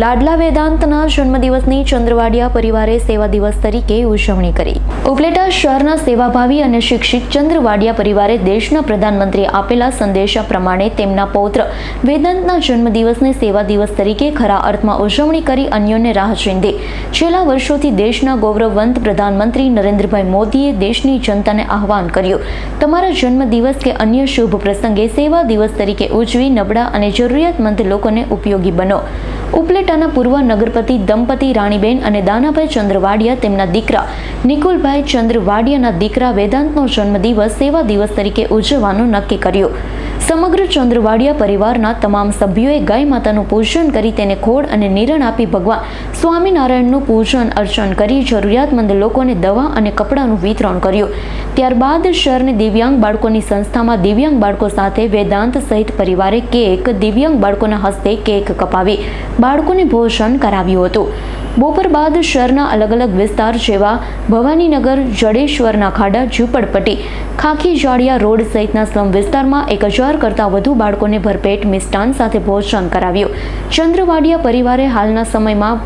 લાડલા વેદાંતના જન્મદિવસની ચંદ્રવાડિયા પરિવારે સેવા દિવસ તરીકે ઉજવણી કરી. ઉપલેટા શહેરના સેવાભાવી અને શિક્ષિત ચંદ્રવાડિયા પરિવારે દેશના પ્રધાનમંત્રીએ આપેલા સંદેશા પ્રમાણે તેમના પૌત્ર વેદાંતના જન્મદિવસને સેવા દિવસ તરીકે ખરા અર્થમાં ઉજવણી કરી અન્યોને રાહ ચીંધી. છેલ્લા વર્ષોથી દેશના ગૌરવવંત પ્રધાનમંત્રી નરેન્દ્રભાઈ મોદીએ દેશની જનતાને આહવાન કર્યું, તમારા જન્મદિવસ કે અન્ય શુભ પ્રસંગે સેવા દિવસ તરીકે ઉજવી નબળા અને જરૂરિયાતમંદ લોકોને ઉપયોગી બનો. ઉપલેટાના પૂર્વ નગરપતિ દંપતી રાણીબેન અને દાનાભાઈ ચંદ્રવાડિયા તેમના દીકરા નિકુલભાઈ ચંદ્રવાડિયાના દીકરા વેદાંતનો જન્મદિવસ સેવા દિવસ તરીકે ઉજવવાનું નક્કી કર્યું. સમગ્ર ચંદ્રવાડિયા પરિવારના તમામ સભ્યોએ ગાય માતાનું પૂજન કરી તેને ખોળ અને નિરણ આપી ભગવાન સ્વામિનારાયણનું પૂજન અર્ચન કરી જરૂરિયાતમંદ લોકોને દવા અને કપડાનું વિતરણ કર્યું. ત્યારબાદ શહેરની દિવ્યાંગ બાળકોની સંસ્થામાં દિવ્યાંગ બાળકો સાથે વેદાંત સહિત પરિવારે કેક, દિવ્યાંગ બાળકોના હસ્તે કેક કપાવી. બાળકોને ભોજન કરાવ્યું હતું. બપોર બાદ શહેરના અલગ અલગ વિસ્તાર જેવા ભવાનીનગર, જડેશ્વરના ખાડા, ઝૂંપડપટ્ટી, ખાખી જાડિયા રોડ સહિતના સ્લમ વિસ્તારમાં એક હજાર કરતાં વધુ બાળકોને ભરપેટ મિષ્ટાન સાથે ભોજન કરાવ્યું. ચંદ્રવાડિયા પરિવારે હાલના સમયમાં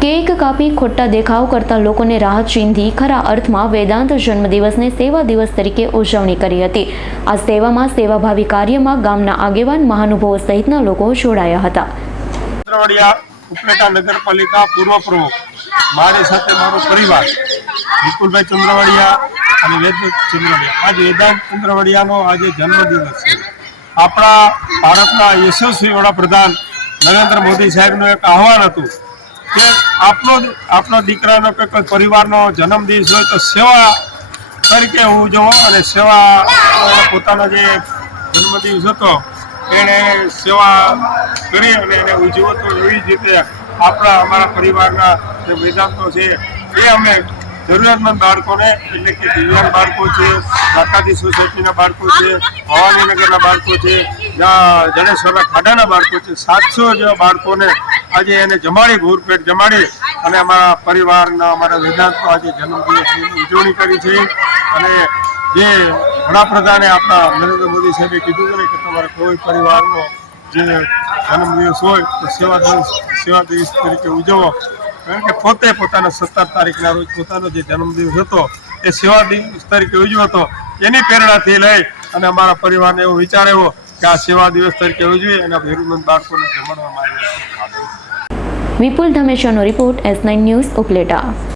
કેક કાપી ખોટા દેખાવ કરતા લોકોને રાહ ચીંધી ખરા અર્થમાં વેદાંત જન્મદિવસને સેવા દિવસ તરીકે ઉજવણી કરી હતી. આ સેવામાં સેવાભાવી કાર્યમાં ગામના આગેવાન, મહાનુભાવો સહિતના લોકો જોડાયા હતા. ચંદ્રવાડિયા ઉપલેટા નગરપાલિકા પૂર્વ પ્રમુખ મારી સાથે મારો પરિવાર, વિપુલભાઈ ચંદ્રવાડિયા અને વેદાંત ચંદ્રવાડિયા. આજે વેદાંત ચંદ્રવાડિયાનો આજે જન્મદિવસ છે. આપણા ભારતના યશસ્વી વડાપ્રધાન નરેન્દ્ર મોદી સાહેબનું એક આહવાન હતું કે આપનો આપણા દીકરાનો કે કોઈ પરિવારનો જન્મદિવસ હોય તો સેવા તરીકે ઉજવો અને સેવા પોતાનો જે જન્મદિવસ હતો એણે સેવા કરી અને એને ઉજવો તો એવી જ રીતે આપણા, અમારા પરિવારના જે વેદાંતો છે, એ અમે જરૂરિયાતમંદ બાળકોને, એટલે કે દિવ્યાંગ બાળકો છે માતાજી સોસાયટીના બાળકો છે, ભવાનીનગરના બાળકો છે, જ્યાં જડેશ્વરના ખાડાના બાળકો છે, સાતસો જેવા બાળકોને આજે એને જમાડી, ભૂરપેટ જમાડી અને અમારા પરિવારના, અમારા વેદાંતો આજે જન્મદિવસની ઉજવણી કરી છે. અને જે વડાપ્રધાને આપણા નરેન્દ્ર મોદી સાહેબે કીધું છે કે તમારે કોઈ પરિવારનો જે જન્મદિવસ હોય તો સેવા દિવસ સેવા દિવસ તરીકે ઉજવો. કારણ કે પોતે પોતાના સત્તર તારીખના રોજ પોતાનો જે જન્મદિવસ હતો, એ સેવા દિવસ તરીકે ઉજવ્યો હતો. એની પ્રેરણાથી લઈ અને અમારા પરિવારને એવો વિચાર એવો કે આ સેવા દિવસ તરીકે ઉજવી અને ભેરુમંદ બાળકોને જમાડવામાં આવે Vipul ધમેશાનો report S nine news Upleta.